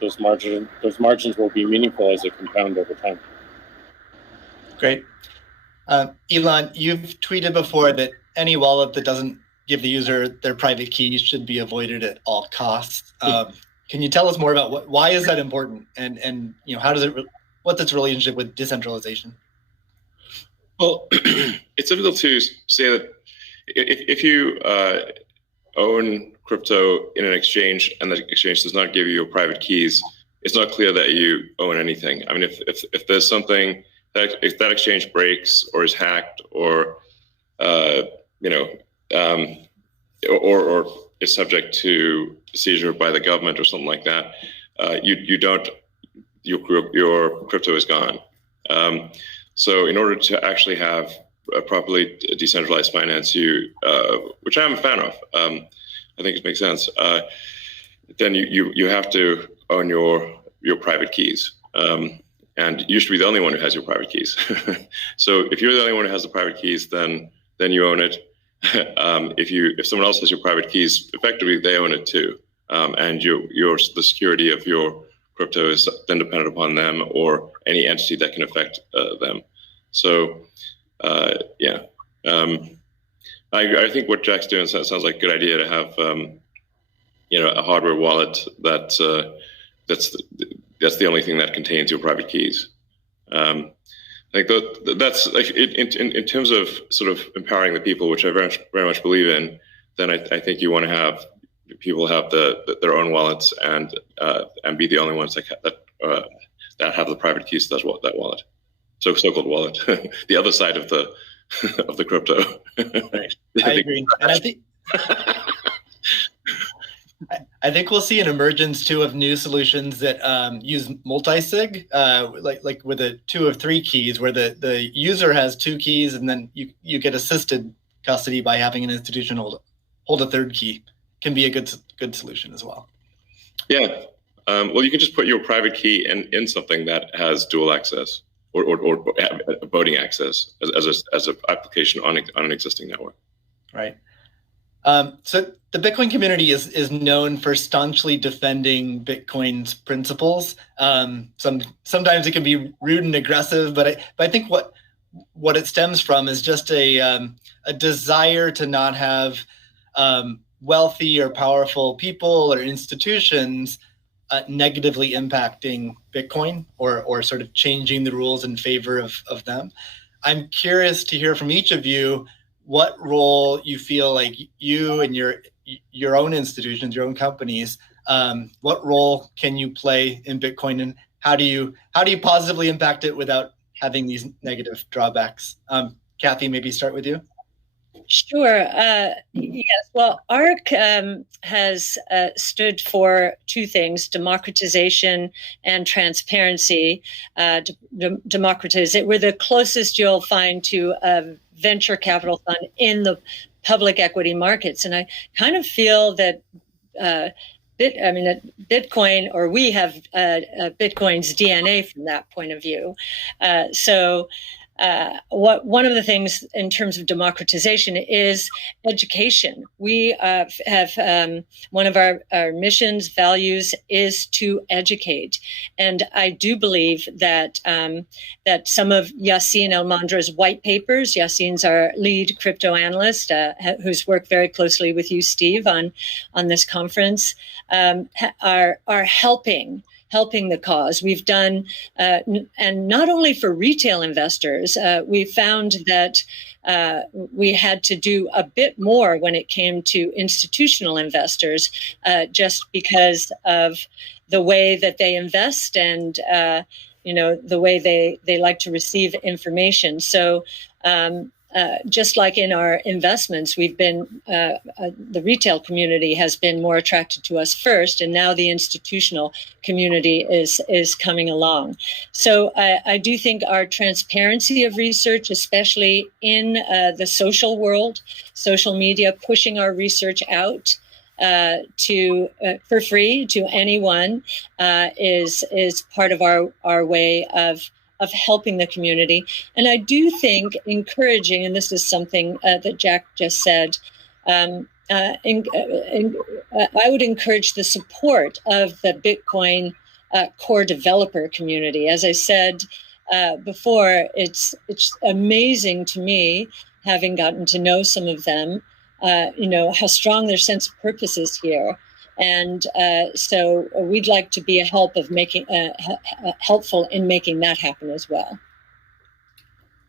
those margins will be meaningful as they compound over time. Great. Elon, you've tweeted before that any wallet that doesn't give the user their private key should be avoided at all costs. Can you tell us more about why is that important, and how does what's its relationship with decentralization? Well, it's difficult to say that if you own crypto in an exchange and the exchange does not give you your private keys, it's not clear that you own anything. I mean, if there's something that, if that exchange breaks or is hacked or or is subject to seizure by the government or something like that, your crypto is gone. So in order to actually have a properly decentralized finance, which I'm a fan of, I think it makes sense. Then you have to own your private keys, and you should be the only one who has your private keys. So if you're the only one who has the private keys, then you own it. If someone else has your private keys, effectively they own it too, and the security of your crypto is then dependent upon them or any entity that can affect them. So I think what Jack's doing sounds like a good idea to have a hardware wallet that's the only thing that contains your private keys. I think that's like in terms of sort of empowering the people, which I very much believe in. Then I think you want to have people have their own wallets and be the only ones that have the private keys to that wallet. So-called wallet, the other side of the crypto. Right. I agree, and I think we'll see an emergence too of new solutions that use multi-sig, like with a 2 of 3 keys, where the user has 2 keys, and then you get assisted custody by having an institution hold a 3rd key. Can be a good solution as well. Yeah. Well, you can just put your private key in something that has dual access or voting access as an application on an existing network. Right. So the Bitcoin community is known for staunchly defending Bitcoin's principles. Sometimes it can be rude and aggressive, but I think what it stems from is just a desire to not have wealthy or powerful people or institutions negatively impacting Bitcoin or sort of changing the rules in favor of them. I'm curious to hear from each of you what role you feel like you and your your own institutions, your own companies, what role can you play in Bitcoin, and how do you positively impact it without having these negative drawbacks? Cathy, maybe start with you. Sure. Yes. Well, ARK has stood for two things: democratization and transparency. Democratize it. We're the closest you'll find to a venture capital fund in the public equity markets, and I kind of feel that. That Bitcoin, or we have Bitcoin's DNA from that point of view. One of the things in terms of democratization is education. We have one of our missions, values, is to educate, and I do believe that that some of Yassine El-Mandra's white papers. Yassine's our lead crypto analyst, who's worked very closely with you, Steve, on this conference, are helping the cause. We've done, and not only for retail investors, we found that we had to do a bit more when it came to institutional investors, just because of the way that they invest and the way they like to receive information. So just like in our investments, we've been the retail community has been more attracted to us first, and now the institutional community is coming along. So I do think our transparency of research, especially in the social world, social media, pushing our research out to for free to anyone, is part of our way of helping the community. And I do think encouraging, and this is something that Jack just said, I would encourage the support of the Bitcoin core developer community. As I said before, it's amazing to me, having gotten to know some of them, how strong their sense of purpose is here. And so we'd like to be helpful in making that happen as well.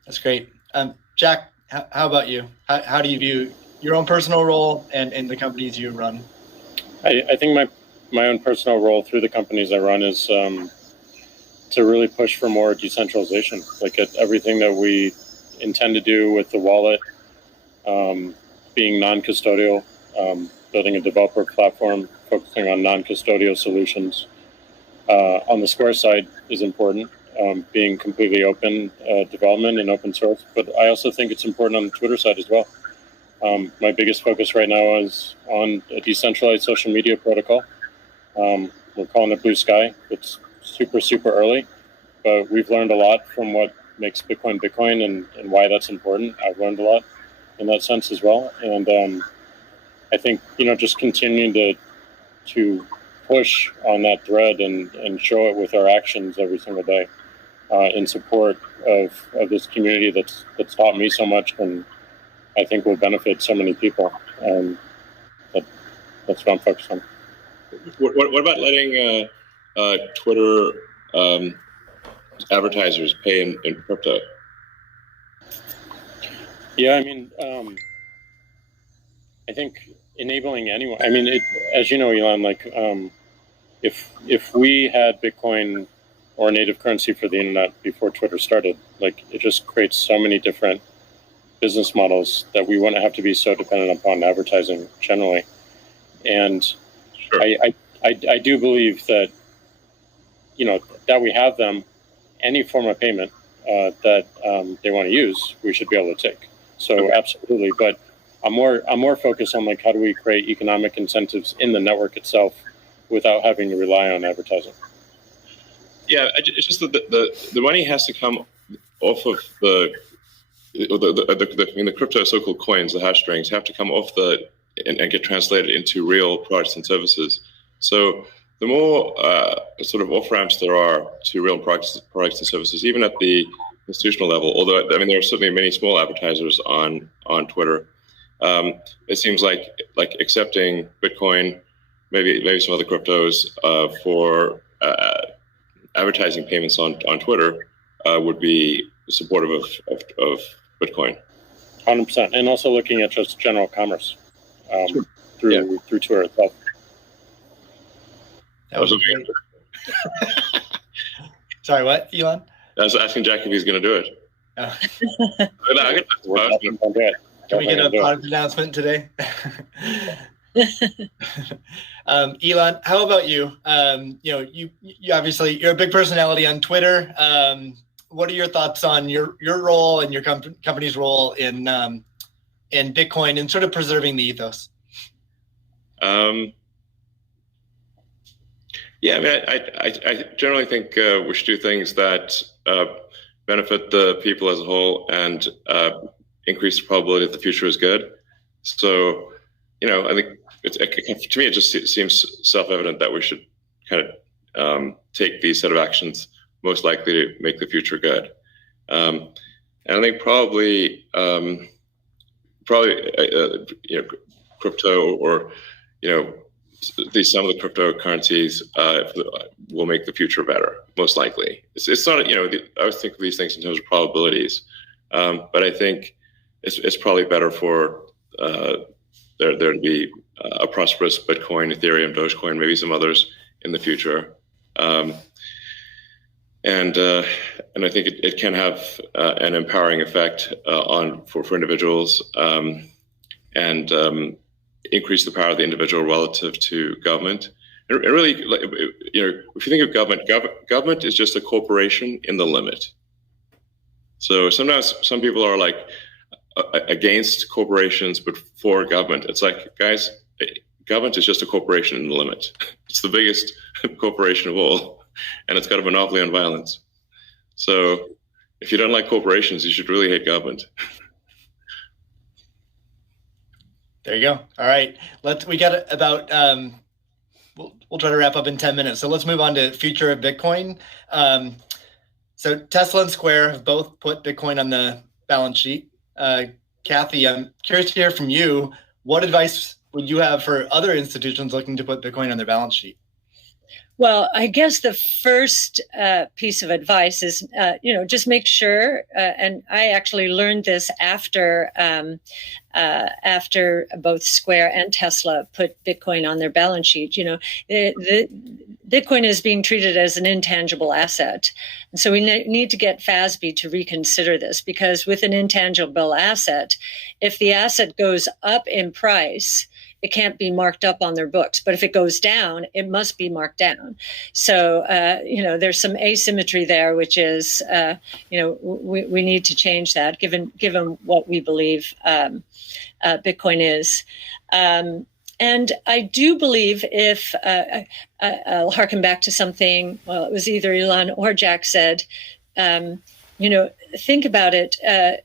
That's great. Jack, how about you? How do you view your own personal role and the companies you run? I think my own personal role through the companies I run is to really push for more decentralization. Like everything that we intend to do with the wallet, being non-custodial, building a developer platform, focusing on non-custodial solutions. On the Square side is important, being completely open development and open source. But I also think it's important on the Twitter side as well. My biggest focus right now is on a decentralized social media protocol. We're calling it Blue Sky. It's super, super early, but we've learned a lot from what makes Bitcoin Bitcoin and why that's important. I've learned a lot in that sense as well. And I think, just continuing to push on that thread and show it with our actions every single day in support of this community that's taught me so much and I think will benefit so many people. That's what I'm focused on. What about letting Twitter advertisers pay in crypto? Yeah, I think enabling anyone. As you know, Elon, if we had Bitcoin or a native currency for the internet before Twitter started, it just creates so many different business models that we wouldn't have to be so dependent upon advertising generally. And sure. I do believe that that we have them, any form of payment that they want to use, we should be able to take. So okay. Absolutely, but I'm more focused on how do we create economic incentives in the network itself without having to rely on advertising. Yeah, it's just that the money has to come off of the crypto so-called coins, the hash strings, have to come off and get translated into real products and services. So the more sort of off-ramps there are to real products and services, even at the institutional level, although there are certainly many small advertisers on Twitter. It seems like accepting Bitcoin, maybe some other cryptos for advertising payments on Twitter would be supportive of Bitcoin. 100%, and also looking at just general commerce. Sure. through Twitter itself. That was great. Sorry, what, Elon? I was asking Jack if he's going to do it. Oh. Can we get a product announcement today? Elon, how about you? You obviously you're a big personality on Twitter. What are your thoughts on your role and your company's role in Bitcoin and sort of preserving the ethos? I generally think we should do things that benefit the people as a whole and increase the probability that the future is good. So, I think to me it just seems self-evident that we should kind of take these set of actions most likely to make the future good. And I think probably crypto or at least some of the cryptocurrencies will make the future better, most likely. It's not, I always think of these things in terms of probabilities, but I think it's probably better for there to be a prosperous Bitcoin, Ethereum, Dogecoin, maybe some others in the future. And I think it can have an empowering effect for individuals and increase the power of the individual relative to government. And really, if you think of government is just a corporation in the limit. So sometimes some people are like against corporations, but for government. It's like, guys, government is just a corporation in the limit. It's the biggest corporation of all, and it's got a monopoly on violence. So if you don't like corporations, you should really hate government. There you go. All right. We got about, we'll try to wrap up in 10 minutes. So let's move on to future of Bitcoin. So Tesla and Square have both put Bitcoin on the balance sheet. Cathy, I'm curious to hear from you. What advice would you have for other institutions looking to put Bitcoin on their balance sheet? Well, I guess the first piece of advice is, just make sure, and I actually learned this after both Square and Tesla put Bitcoin on their balance sheet. The Bitcoin is being treated as an intangible asset. And so we need to get FASB to reconsider this, because with an intangible asset, if the asset goes up in price, it can't be marked up on their books. But if it goes down, it must be marked down. So, there's some asymmetry there, which is, we need to change that given what we believe Bitcoin is. And I do believe if I'll harken back to something, well, it was either Elon or Jack said, think about it.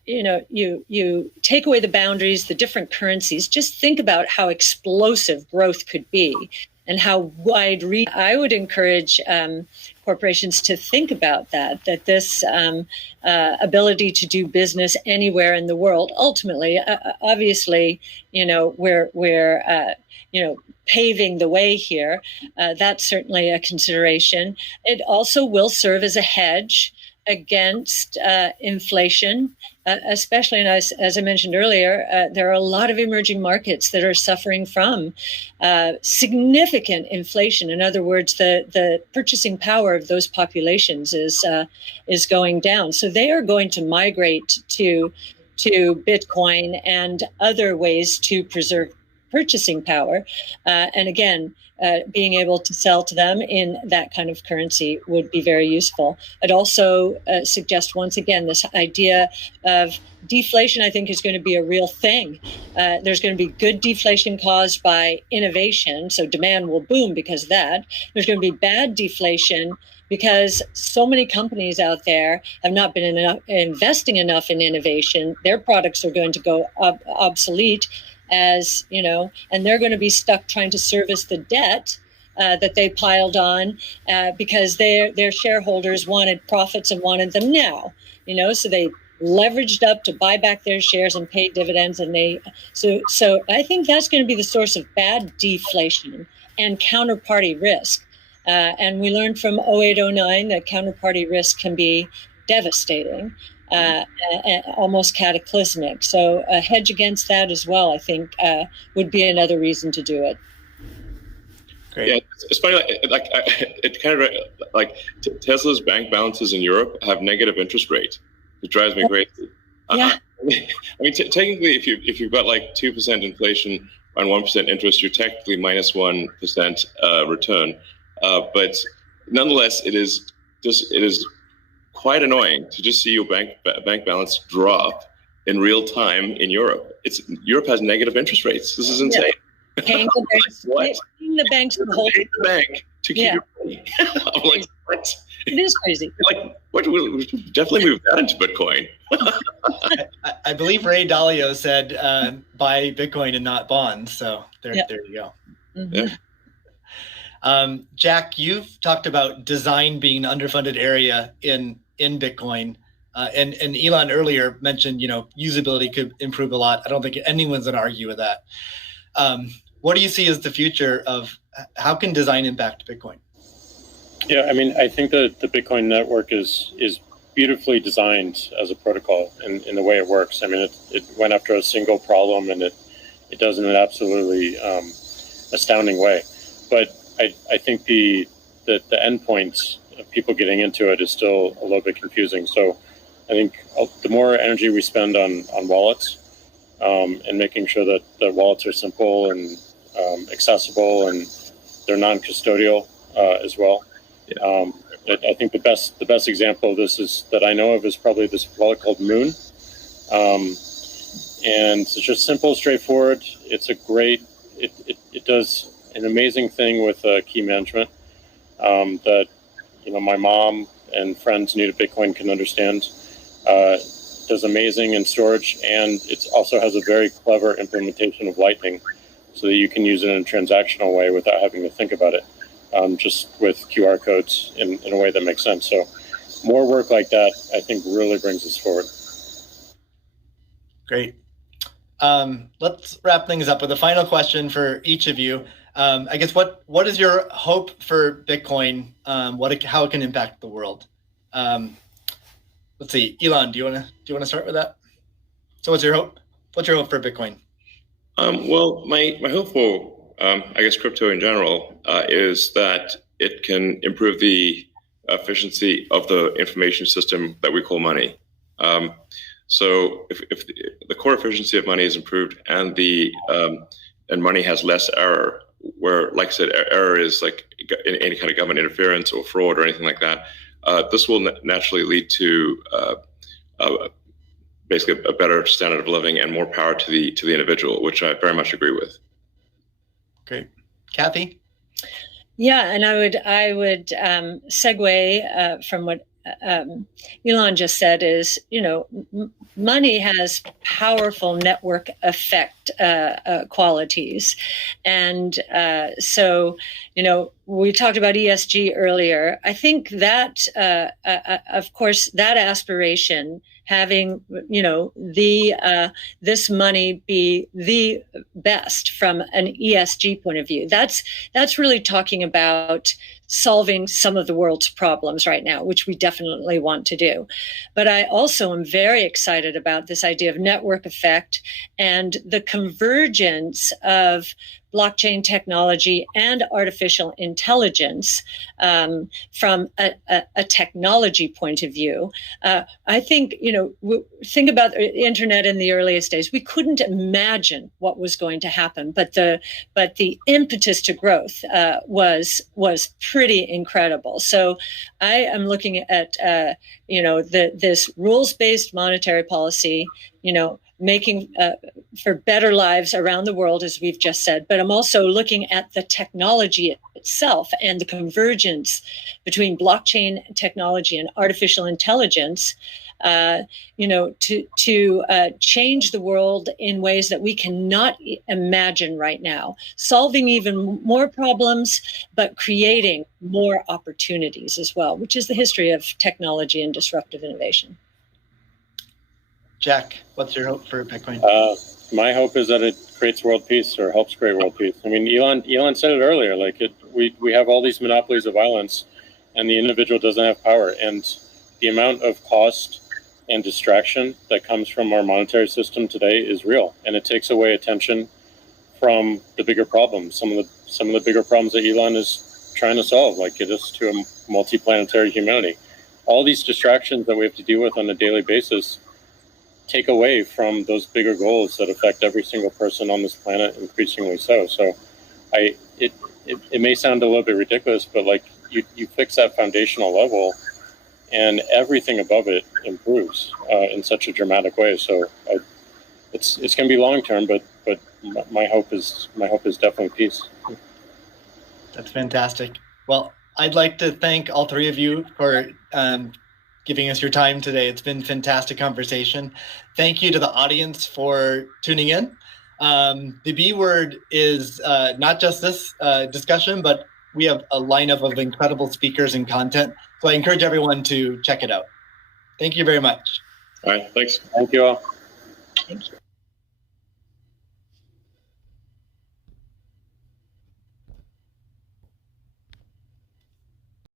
You take away the boundaries, the different currencies. Just think about how explosive growth could be and how wide reach. I would encourage corporations to think about that this ability to do business anywhere in the world. Ultimately, obviously, we're paving the way here. That's certainly a consideration. It also will serve as a hedge against inflation, especially, and as I mentioned earlier, there are a lot of emerging markets that are suffering from significant inflation. In other words, the purchasing power of those populations is going down. So they are going to migrate to Bitcoin and other ways to preserve purchasing power. And again, being able to sell to them in that kind of currency would be very useful. I'd also suggest, once again, this idea of deflation, I think, is going to be a real thing. There's going to be good deflation caused by innovation, so demand will boom because of that. There's going to be bad deflation because so many companies out there have not been investing enough in innovation. Their products are going to go obsolete, and they're going to be stuck trying to service the debt that they piled on because their shareholders wanted profits and wanted them now. So they leveraged up to buy back their shares and pay dividends, and so I think that's going to be the source of bad deflation and counterparty risk. And we learned from 08-09 that counterparty risk can be devastating. almost cataclysmic. So a hedge against that as well, I think, would be another reason to do it. Great. Yeah, it's funny. It kind of like Tesla's bank balances in Europe have negative interest rate. It drives me crazy. Yeah. I mean, technically, if you've got like 2% inflation and 1% interest, you're technically minus 1% return. But nonetheless, it is quite annoying to just see your bank balance drop in real time in Europe. Europe has negative interest rates. This is insane. Yeah. Paying the banks to hold the bank to keep your money. I'm like, what? It is crazy. Like, what? We definitely move that into Bitcoin. I believe Ray Dalio said, "Buy Bitcoin and not bonds." So there you go. Mm-hmm. Yeah. Jack, you've talked about design being an underfunded area in Bitcoin, and Elon earlier mentioned, usability could improve a lot. I don't think anyone's going to argue with that. What do you see as the future of how can design impact Bitcoin? Yeah, I mean, I think that the Bitcoin network is beautifully designed as a protocol in the way it works. I mean, it went after a single problem, and it does in an absolutely astounding way. But I think the endpoints of people getting into it is still a little bit confusing. So I think the more energy we spend on wallets and making sure that the wallets are simple and accessible and they're non-custodial as well. Yeah. I think the best example of this that I know of is probably this wallet called Moon, and it's just simple, straightforward. It's it does an amazing thing with key management that my mom and friends new to Bitcoin can understand. Does amazing in storage, and it also has a very clever implementation of Lightning, so that you can use it in a transactional way without having to think about it. Just with QR codes in a way that makes sense. So more work like that, I think, really brings us forward. Great. Let's wrap things up with a final question for each of you. I guess what is your hope for Bitcoin? How it can impact the world? Let's see, Elon, do you want to start with that? So what's your hope? What's your hope for Bitcoin? Well, my hope for I guess crypto in general is that it can improve the efficiency of the information system that we call money. So if the core efficiency of money is improved and and money has less error, where, like I said, error is like any kind of government interference or fraud or anything like that, this will naturally lead to basically a better standard of living and more power to the individual, which I very much agree with. Great. Cathy? Yeah, and I would segue from what Elon just said is, money has powerful network effect qualities. And so, we talked about ESG earlier. I think that, of course, that aspiration, having this money be the best from an ESG point of view, that's really talking about solving some of the world's problems right now, which we definitely want to do. But I also am very excited about this idea of network effect and the convergence of blockchain technology and artificial intelligence from a technology point of view. I think, think about the internet in the earliest days. We couldn't imagine what was going to happen, but the impetus to growth was pretty incredible. So I am looking at this rules-based monetary policy, making for better lives around the world, as we've just said. But I'm also looking at the technology itself and the convergence between blockchain technology and artificial intelligence, to change the world in ways that we cannot imagine right now, solving even more problems, but creating more opportunities as well, which is the history of technology and disruptive innovation. Jack, what's your hope for Bitcoin? My hope is that it creates world peace or helps create world peace. I mean, Elon said it earlier, we have all these monopolies of violence and the individual doesn't have power. And the amount of cost and distraction that comes from our monetary system today is real, and it takes away attention from the bigger problems. Some of the bigger problems that Elon is trying to solve, like get us to a multiplanetary humanity. All these distractions that we have to deal with on a daily basis take away from those bigger goals that affect every single person on this planet, increasingly so. So it may sound a little bit ridiculous, but like you fix that foundational level and everything above it improves in such a dramatic way. So it's going to be long term, but my hope is definitely peace. That's fantastic. Well, I'd like to thank all three of you for giving us your time today. It's been a fantastic conversation. Thank you to the audience for tuning in. The B word is not just this discussion, but we have a lineup of incredible speakers and content. So I encourage everyone to check it out. Thank you very much. All right, thanks. Thank you all. Thank you.